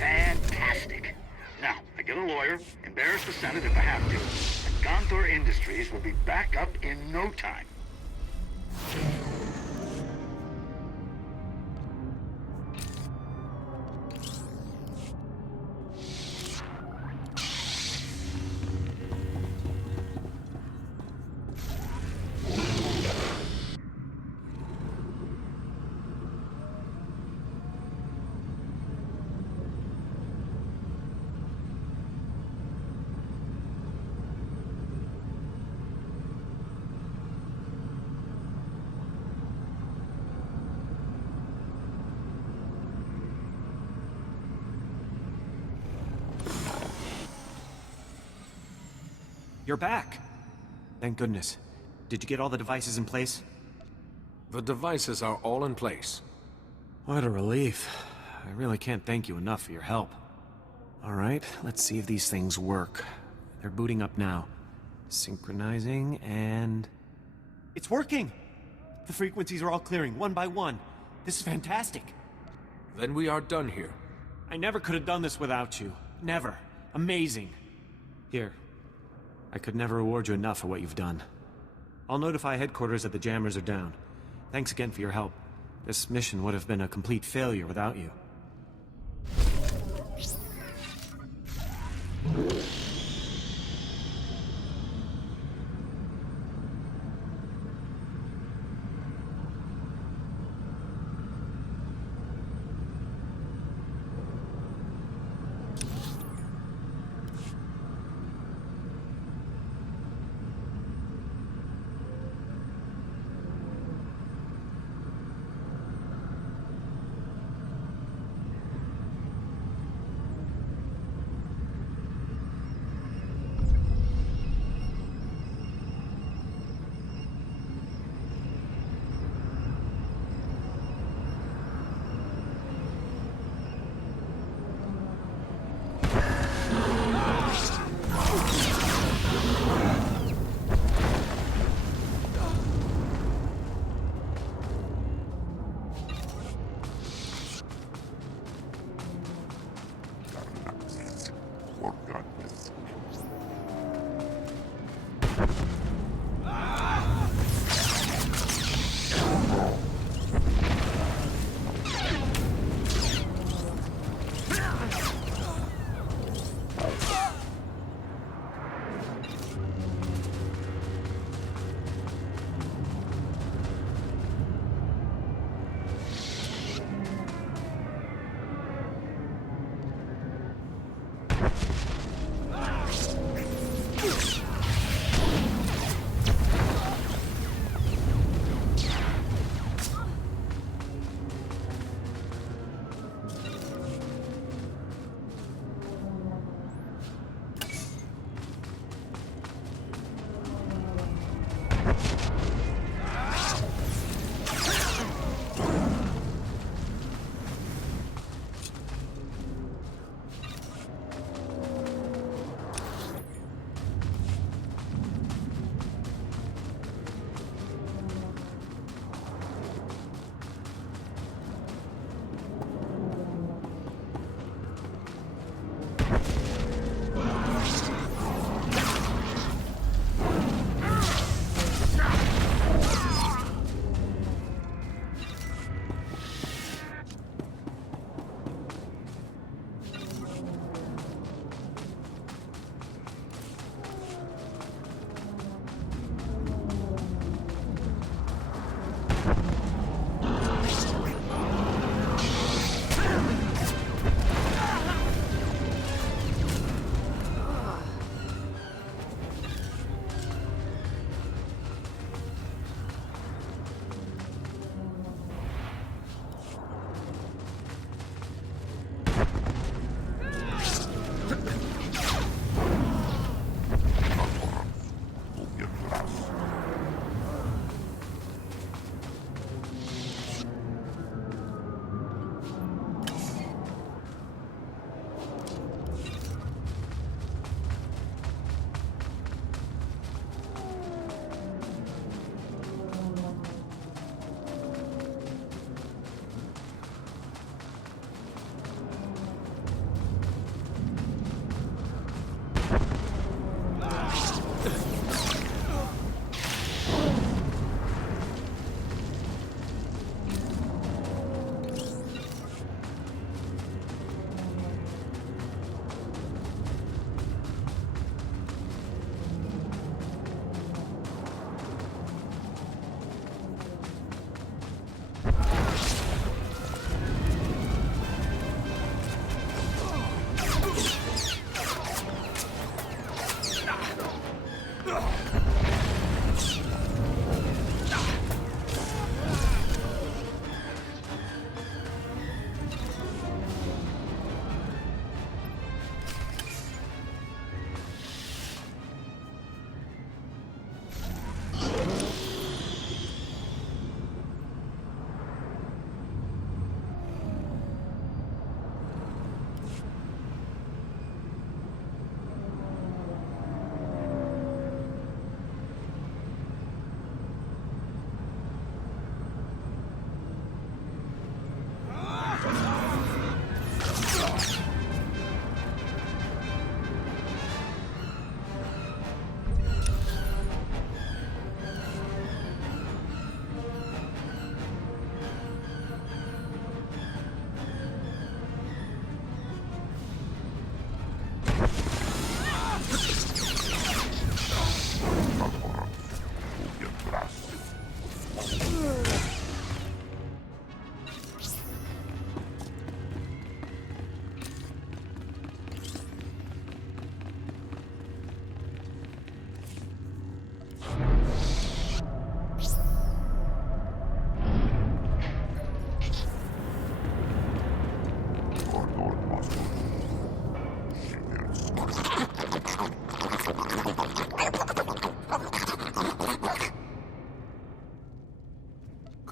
Fantastic. Now, I get a lawyer, embarrass the Senate if I have to, and Gonthor Industries will be back up in no time. You're back! Thank goodness. Did you get all the devices in place? The devices are all in place. What a relief. I really can't thank you enough for your help. Alright, let's see if these things work. They're booting up now. Synchronizing, and... It's working! The frequencies are all clearing, one by one. This is fantastic. Then we are done here. I never could have done this without you. Never. Amazing. Here. I could never reward you enough for what you've done. I'll notify headquarters that the jammers are down. Thanks again for your help. This mission would have been a complete failure without you.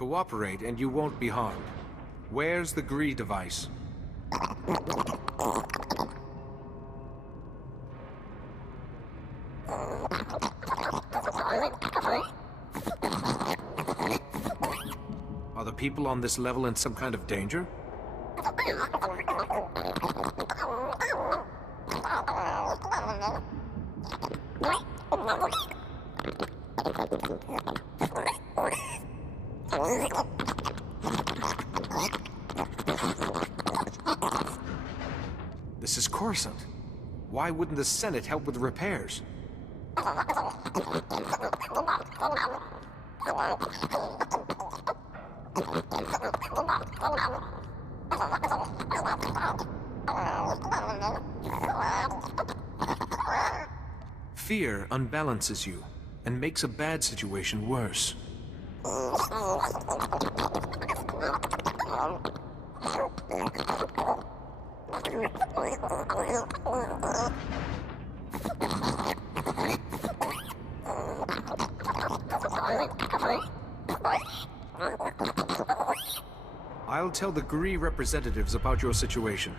Cooperate and you won't be harmed. Where's the Gree device? Are the people on this level in some kind of danger? This is Coruscant. Why wouldn't the Senate help with repairs? Fear unbalances you and makes a bad situation worse. I'll tell the Gree representatives about your situation.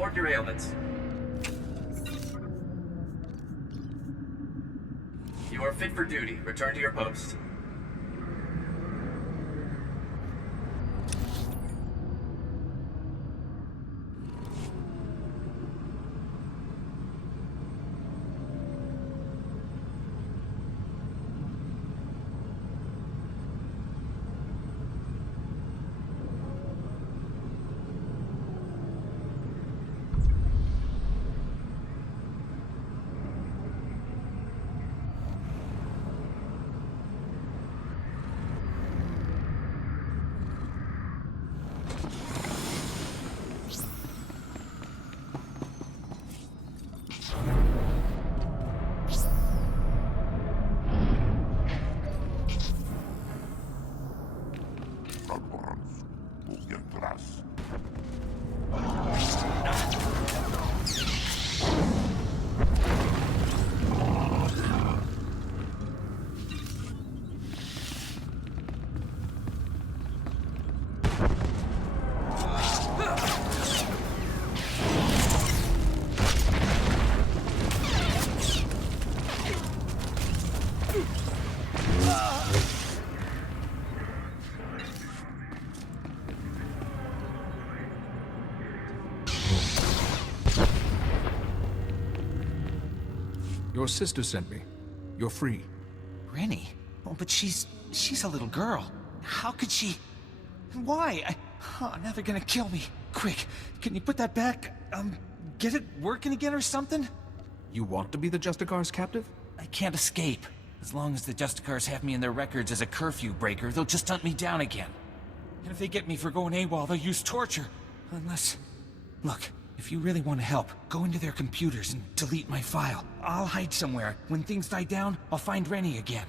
Report your ailments. You are fit for duty. Return to your post. Your sister sent me. You're free. Rennie? Oh, but she's a little girl. How could she... Why? Oh, now they're gonna kill me. Quick, can you put that back? Get it working again or something? You want to be the Justicar's captive? I can't escape. As long as the Justicars have me in their records as a curfew breaker, they'll just hunt me down again. And if they get me for going AWOL, they'll use torture. Unless... Look, if you really want to help, go into their computers and delete my file. I'll hide somewhere. When things die down, I'll find Rennie again.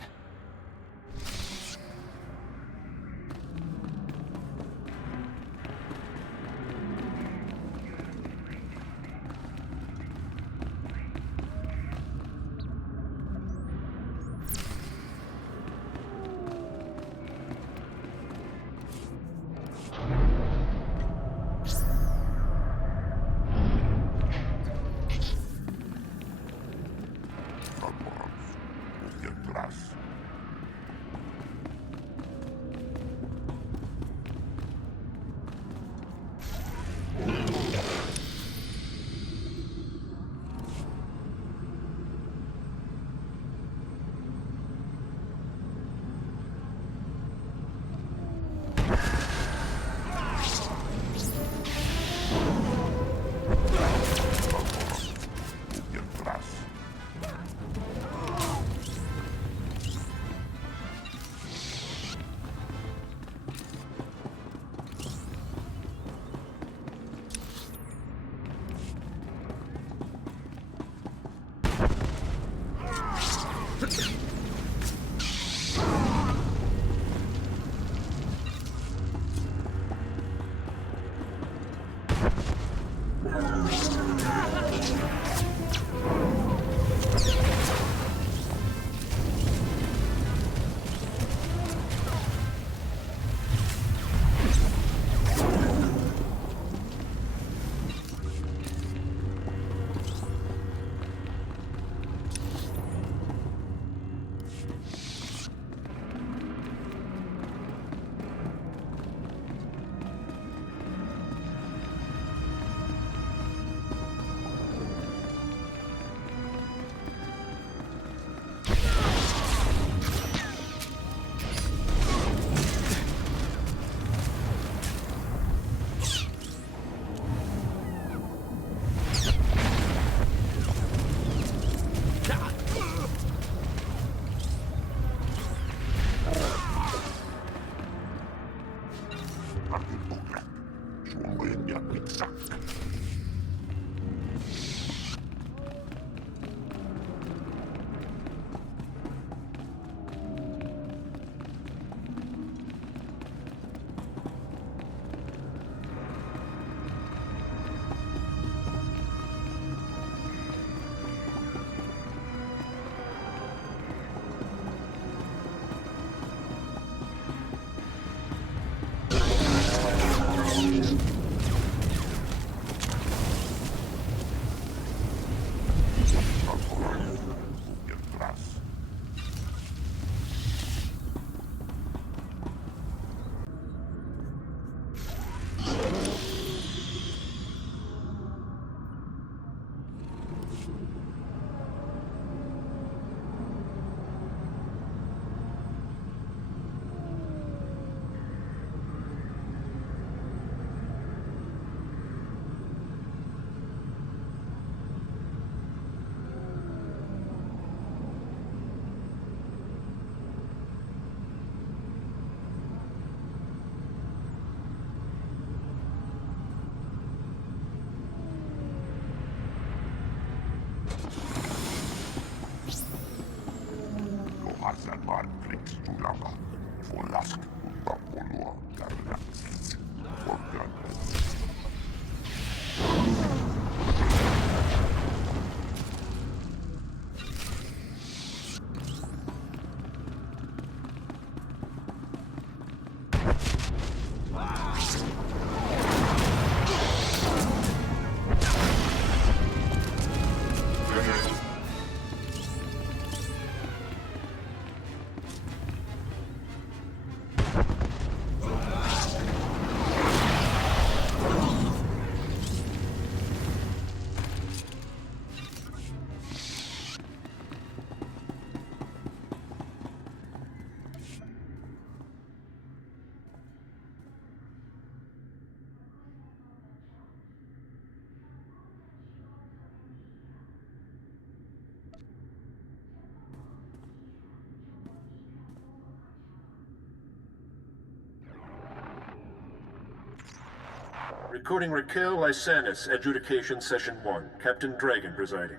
Recording Raquel Lysanis, Adjudication Session 1, Captain Dragon presiding.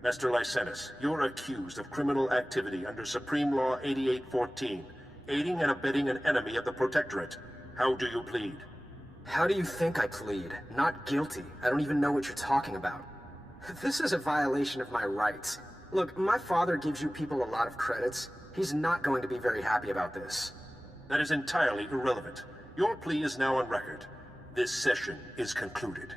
Master Lysanis, you're accused of criminal activity under Supreme Law 8814, aiding and abetting an enemy of the Protectorate. How do you plead? How do you think I plead? Not guilty. I don't even know what you're talking about. This is a violation of my rights. Look, my father gives you people a lot of credits. He's not going to be very happy about this. That is entirely irrelevant. Your plea is now on record. This session is concluded.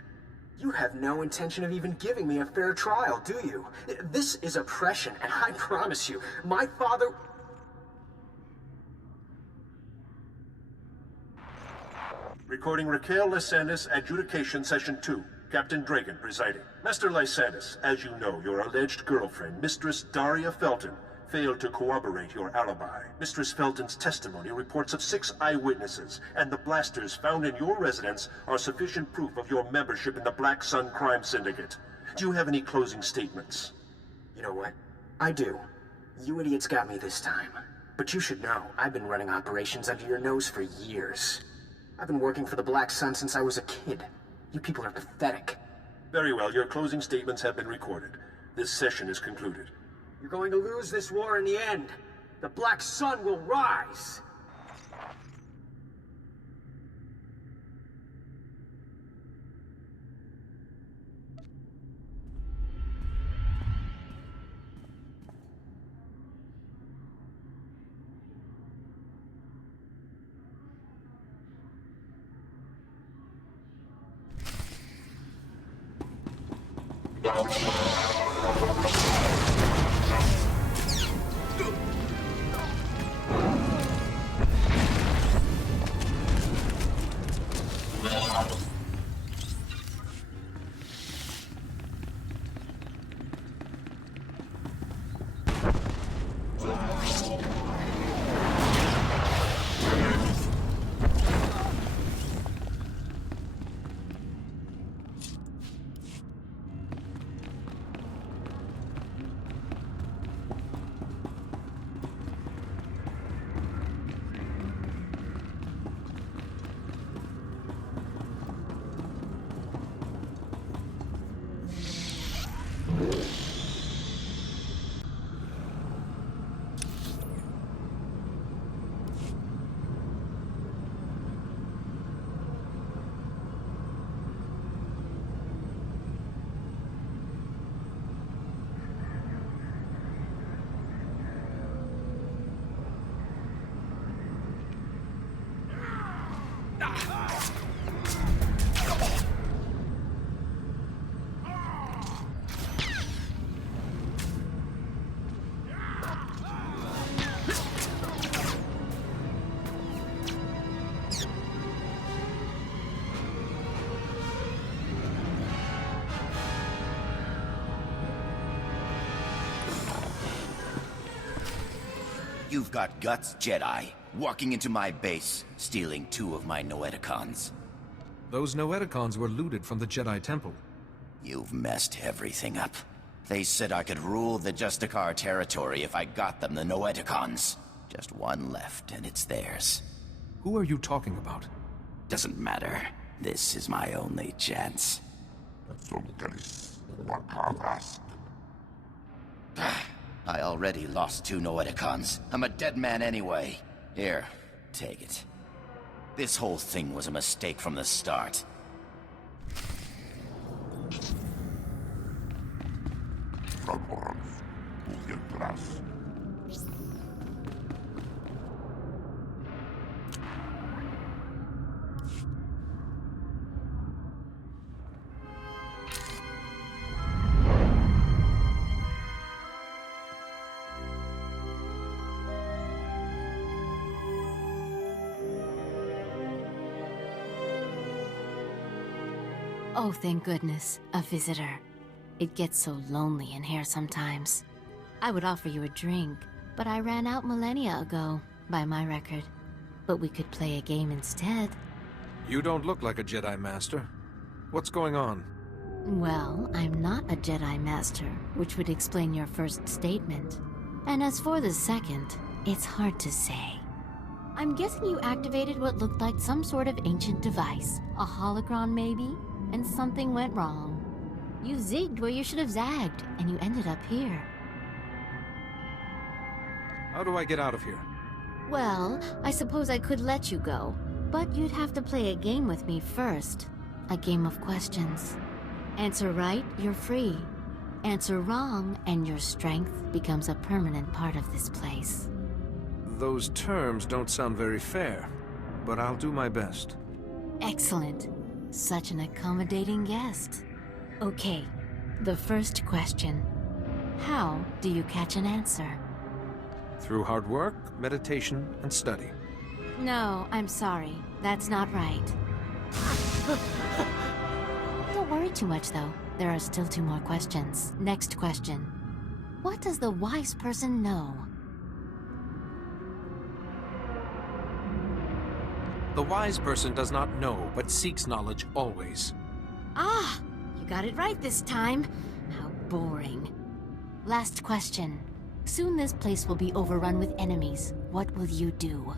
You have no intention of even giving me a fair trial, do you? This is oppression, and I promise you, my father... Recording Raquel Lysanis, Adjudication Session 2, Captain Dragon presiding. Master Lysanis, as you know, your alleged girlfriend, Mistress Daria Felton, failed to corroborate your alibi. Mistress Felton's testimony reports of 6 eyewitnesses, and the blasters found in your residence are sufficient proof of your membership in the Black Sun Crime Syndicate. Do you have any closing statements? You know what? I do. You idiots got me this time. But you should know, I've been running operations under your nose for years. I've been working for the Black Sun since I was a kid. You people are pathetic. Very well, your closing statements have been recorded. This session is concluded. You're going to lose this war in the end. The Black Sun will rise. You've got guts, Jedi. Walking into my base, stealing 2 of my Noeticons. Those Noeticons were looted from the Jedi Temple. You've messed everything up. They said I could rule the Justicar territory if I got them the Noeticons. Just one left, and it's theirs. Who are you talking about? Doesn't matter. This is my only chance. I already lost 2 Noeticons. I'm a dead man anyway. Here, take it. This whole thing was a mistake from the start. Oh, thank goodness, a visitor. It gets so lonely in here sometimes. I would offer you a drink, but I ran out millennia ago, by my record. But we could play a game instead. You don't look like a Jedi Master. What's going on? Well, I'm not a Jedi Master, which would explain your first statement. And as for the second, it's hard to say. I'm guessing you activated what looked like some sort of ancient device. A holocron, maybe? And something went wrong. You zigged where you should have zagged, and you ended up here. How do I get out of here? Well, I suppose I could let you go, but you'd have to play a game with me first. A game of questions. Answer right, you're free. Answer wrong, and your strength becomes a permanent part of this place. Those terms don't sound very fair, but I'll do my best. Excellent. Such an accommodating guest. Okay, the first question. How do you catch an answer? Through hard work, meditation, and study. No, I'm sorry. That's not right. Don't worry too much, though. There are still 2 more questions. Next question. What does the wise person know? The wise person does not know, but seeks knowledge always. Ah! You got it right this time. How boring. Last question. Soon this place will be overrun with enemies. What will you do?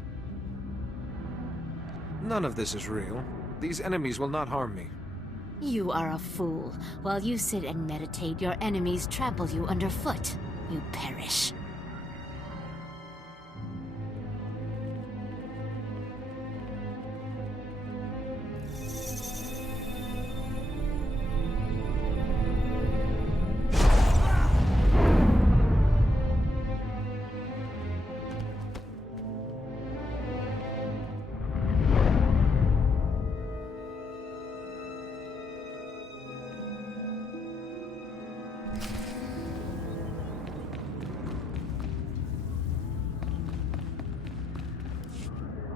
None of this is real. These enemies will not harm me. You are a fool. While you sit and meditate, your enemies trample you underfoot. You perish.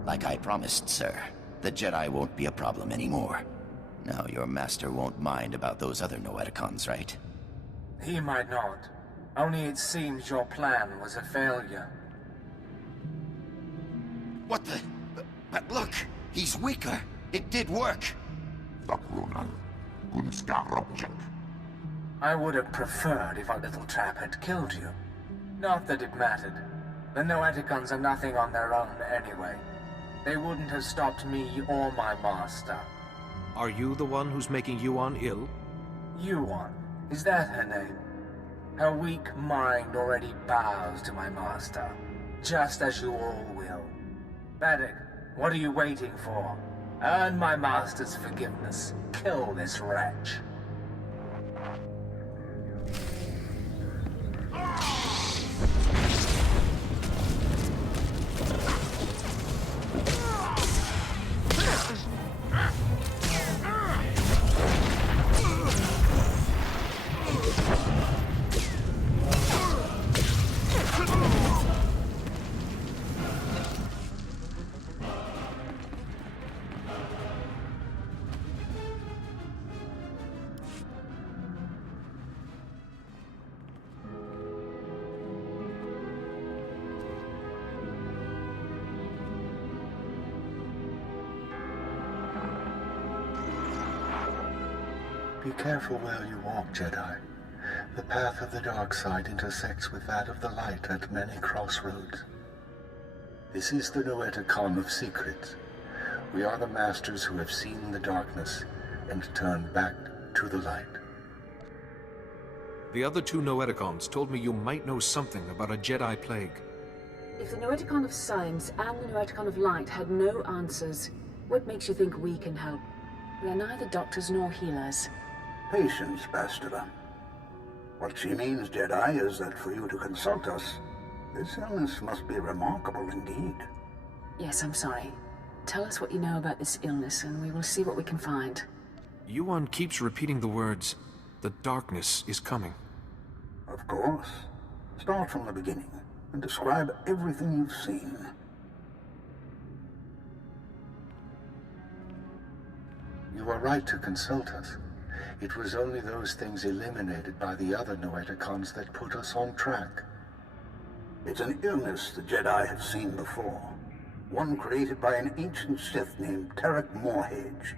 Like I promised, sir, the Jedi won't be a problem anymore. Now your master won't mind about those other Noeticons, right? He might not. Only it seems your plan was a failure. What the? But look! He's weaker! It did work! I would have preferred if our little trap had killed you. Not that it mattered. The Noeticons are nothing on their own anyway. They wouldn't have stopped me or my master. Are you the one who's making Yuan ill? Yuan, is that her name? Her weak mind already bows to my master, just as you all will. Baddock, what are you waiting for? Earn my master's forgiveness. Kill this wretch. Be careful where you walk, Jedi. The path of the dark side intersects with that of the light at many crossroads. This is the Noeticon of secrets. We are the masters who have seen the darkness and turned back to the light. The other 2 Noeticons told me you might know something about a Jedi plague. If the Noeticon of Science and the Noeticon of Light had no answers, what makes you think we can help? We are neither doctors nor healers. Patience, Bastila. What she means, Jedi, is that for you to consult us, this illness must be remarkable indeed. Yes, I'm sorry. Tell us what you know about this illness, and we will see what we can find. Yuan keeps repeating the words, "The darkness is coming." Of course. Start from the beginning, and describe everything you've seen. You are right to consult us. It was only those things eliminated by the other Noeticons that put us on track. It's an illness the Jedi have seen before. One created by an ancient Sith named Tarek Morhage.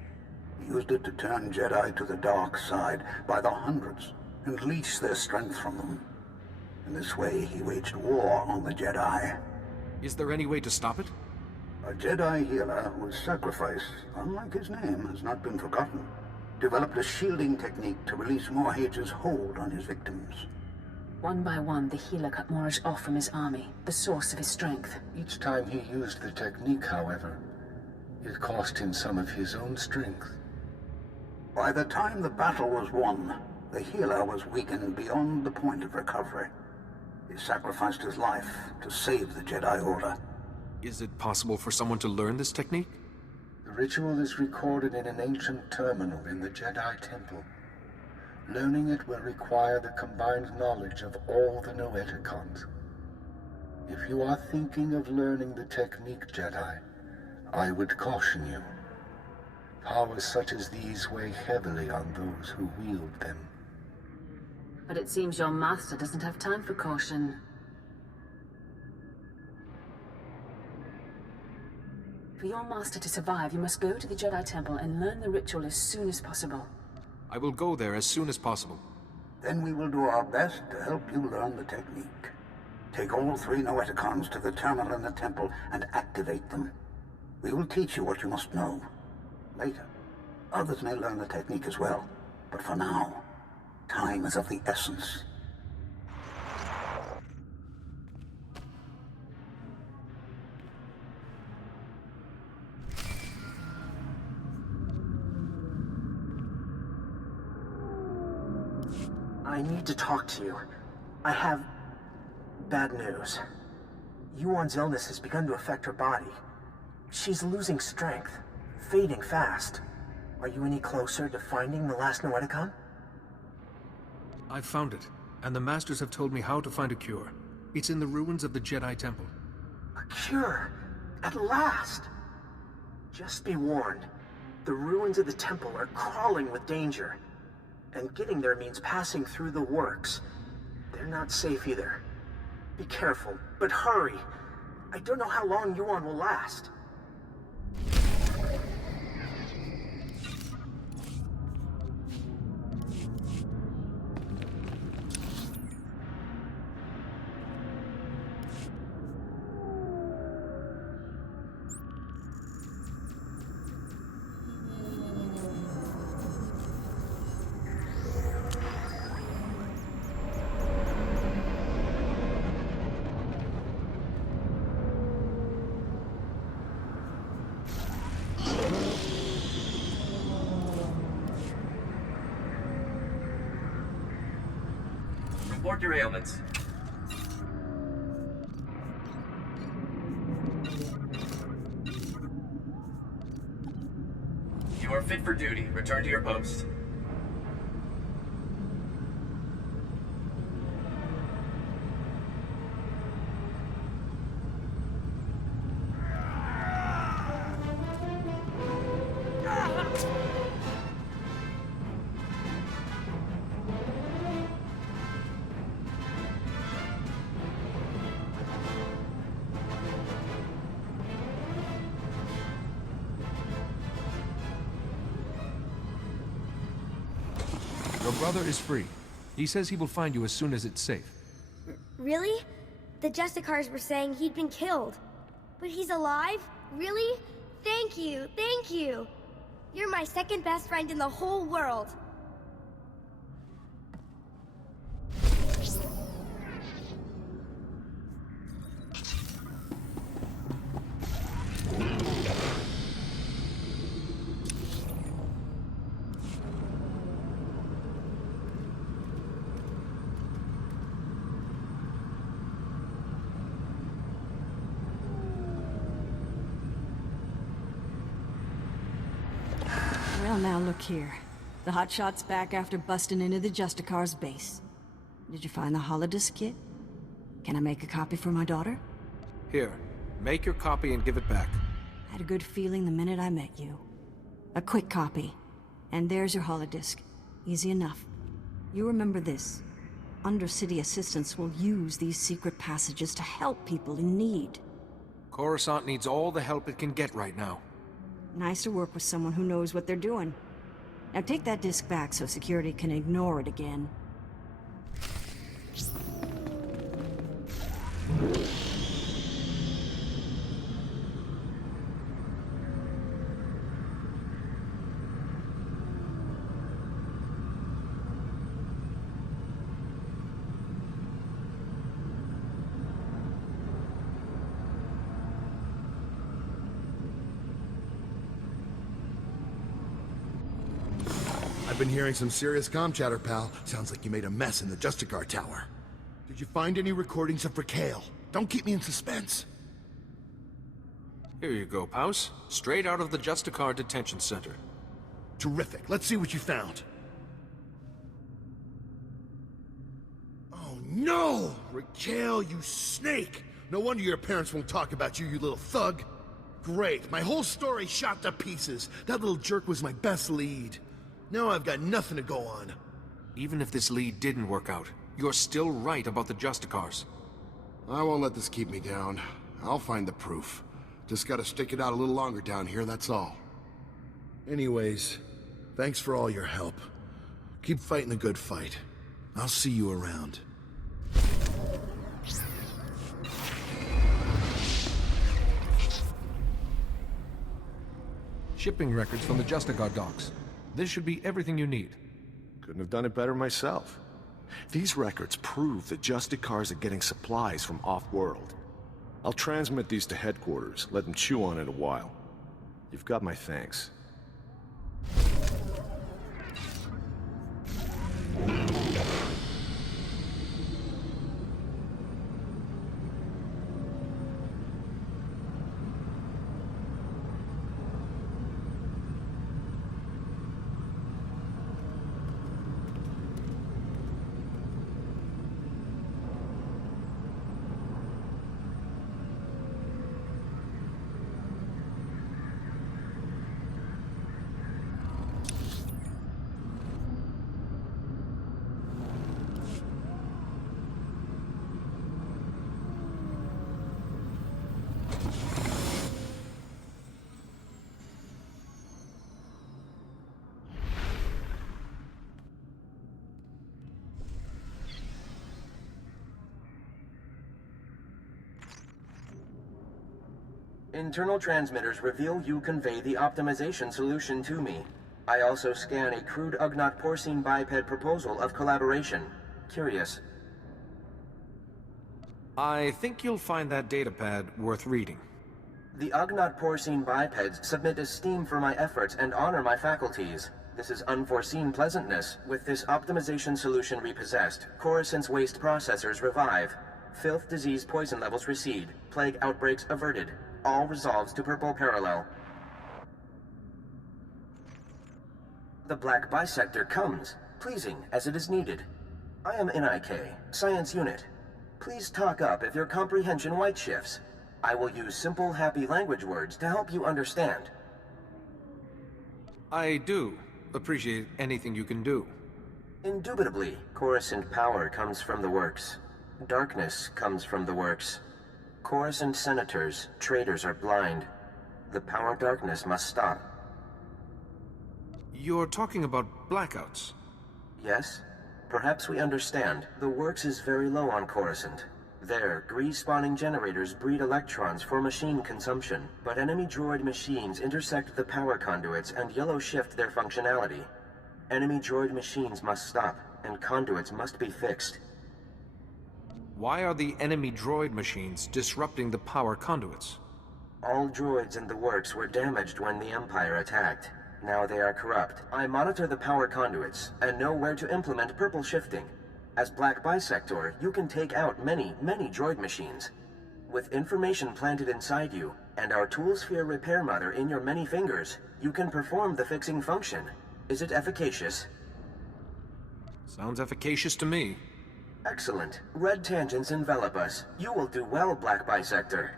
He used it to turn Jedi to the dark side by the hundreds and leech their strength from them. In this way, he waged war on the Jedi. Is there any way to stop it? A Jedi healer whose sacrifice, unlike his name, has not been forgotten, developed a shielding technique to release Morhage's hold on his victims. One by one, the healer cut Morhage off from his army, the source of his strength. Each time he used the technique, however, it cost him some of his own strength. By the time the battle was won, the healer was weakened beyond the point of recovery. He sacrificed his life to save the Jedi Order. Is it possible for someone to learn this technique? The ritual is recorded in an ancient terminal in the Jedi Temple. Learning it will require the combined knowledge of all the Noeticons. If you are thinking of learning the technique, Jedi, I would caution you. Powers such as these weigh heavily on those who wield them. But it seems your master doesn't have time for caution. For your master to survive, you must go to the Jedi Temple and learn the ritual as soon as possible. I will go there as soon as possible. Then we will do our best to help you learn the technique. Take all 3 Noeticons to the terminal in the temple and activate them. We will teach you what you must know. Later, others may learn the technique as well. But for now, time is of the essence. I need to talk to you. I have bad news. Yuan's illness has begun to affect her body. She's losing strength, fading fast. Are you any closer to finding the last Noeticon? I've found it, and the Masters have told me how to find a cure. It's in the ruins of the Jedi Temple. A cure! At last! Just be warned. The ruins of the temple are crawling with danger. And getting there means passing through the works. They're not safe either. Be careful, but hurry. I don't know how long Yuan will last. Report your ailments. You are fit for duty. Return to your post. Your brother is free. He says he will find you as soon as it's safe. Really? The Justicars were saying he'd been killed. But he's alive? Really? Thank you, thank you. You're my second best friend in the whole world. Well, now look here. The hotshot's back after busting into the Justicar's base. Did you find the holodisc kit? Can I make a copy for my daughter? Here, make your copy and give it back. I had a good feeling the minute I met you. A quick copy. And there's your holodisc. Easy enough. You remember this. Undercity assistants will use these secret passages to help people in need. Coruscant needs all the help it can get right now. Nice to work with someone who knows what they're doing. Now take that disc back so security can ignore it again. been hearing some serious comm chatter, pal. Sounds like you made a mess in the Justicar Tower. Did you find any recordings of Raquel? Don't keep me in suspense. Here you go, Paus. Straight out of the Justicar Detention Center. Terrific. Let's see what you found. Oh no! Raquel, you snake! No wonder your parents won't talk about you, you little thug. Great. My whole story shot to pieces. That little jerk was my best lead. Now I've got nothing to go on. Even if this lead didn't work out, you're still right about the Justicars. I won't let this keep me down. I'll find the proof. Just gotta stick it out a little longer down here, that's all. Anyways, thanks for all your help. Keep fighting the good fight. I'll see you around. Shipping records from the Justicar docks. This should be everything you need. Couldn't have done it better myself. These records prove that Justicars are getting supplies from off-world. I'll transmit these to headquarters, let them chew on it a while. You've got my thanks. Internal transmitters reveal you convey the optimization solution to me. I also scan a crude Ugnaught porcine biped proposal of collaboration. Curious. I think you'll find that datapad worth reading. The Ugnaught porcine bipeds submit esteem for my efforts and honor my faculties. This is unforeseen pleasantness. With this optimization solution repossessed, Coruscant's waste processors revive. Filth, disease, poison levels recede. Plague outbreaks averted. All resolves to purple parallel. The black bisector comes, pleasing as it is needed. I am NIK, Science Unit. Please talk up if your comprehension white shifts. I will use simple, happy language words to help you understand. I do appreciate anything you can do. Indubitably, Coruscant power comes from the works. Darkness comes from the works. Coruscant senators, traitors are blind. The power darkness must stop. You're talking about blackouts? Yes? Perhaps we understand. The works is very low on Coruscant. There, grease-spawning generators breed electrons for machine consumption, but enemy droid machines intersect the power conduits and yellow shift their functionality. Enemy droid machines must stop, and conduits must be fixed. Why are the enemy droid machines disrupting the power conduits? All droids in the works were damaged when the Empire attacked. Now they are corrupt. I monitor the power conduits, and know where to implement purple shifting. As Black Bisector, you can take out many droid machines. With information planted inside you, and our Toolsphere repair mother in your many fingers, you can perform the fixing function. Is it efficacious? Sounds efficacious to me. Excellent. Red tangents envelop us. You will do well, Black Bisector.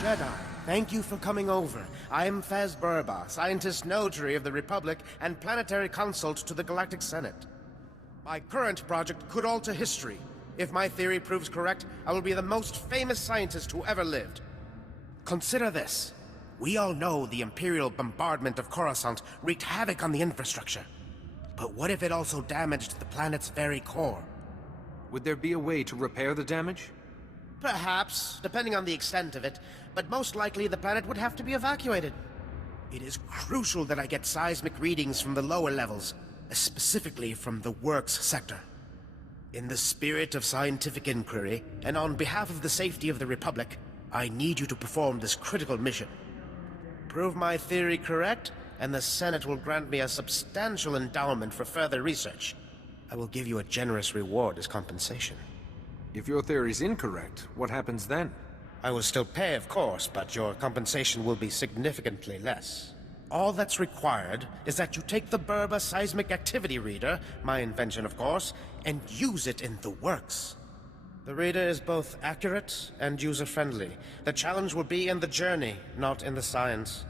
Jedi, thank you for coming over. I am Faz Burba, Scientist Notary of the Republic and Planetary Consult to the Galactic Senate. My current project could alter history. If my theory proves correct, I will be the most famous scientist who ever lived. Consider this. We all know the Imperial bombardment of Coruscant wreaked havoc on the infrastructure. But what if it also damaged the planet's very core? Would there be a way to repair the damage? Perhaps, depending on the extent of it, but most likely the planet would have to be evacuated. It is crucial that I get seismic readings from the lower levels, specifically from the works sector. In the spirit of scientific inquiry, and on behalf of the safety of the Republic, I need you to perform this critical mission. Prove my theory correct, and the Senate will grant me a substantial endowment for further research. I will give you a generous reward as compensation. If your theory's incorrect, what happens then? I will still pay, of course, but your compensation will be significantly less. All that's required is that you take the Burba Seismic Activity Reader, my invention of course, and use it in the works. The reader is both accurate and user-friendly. The challenge will be in the journey, not in the science.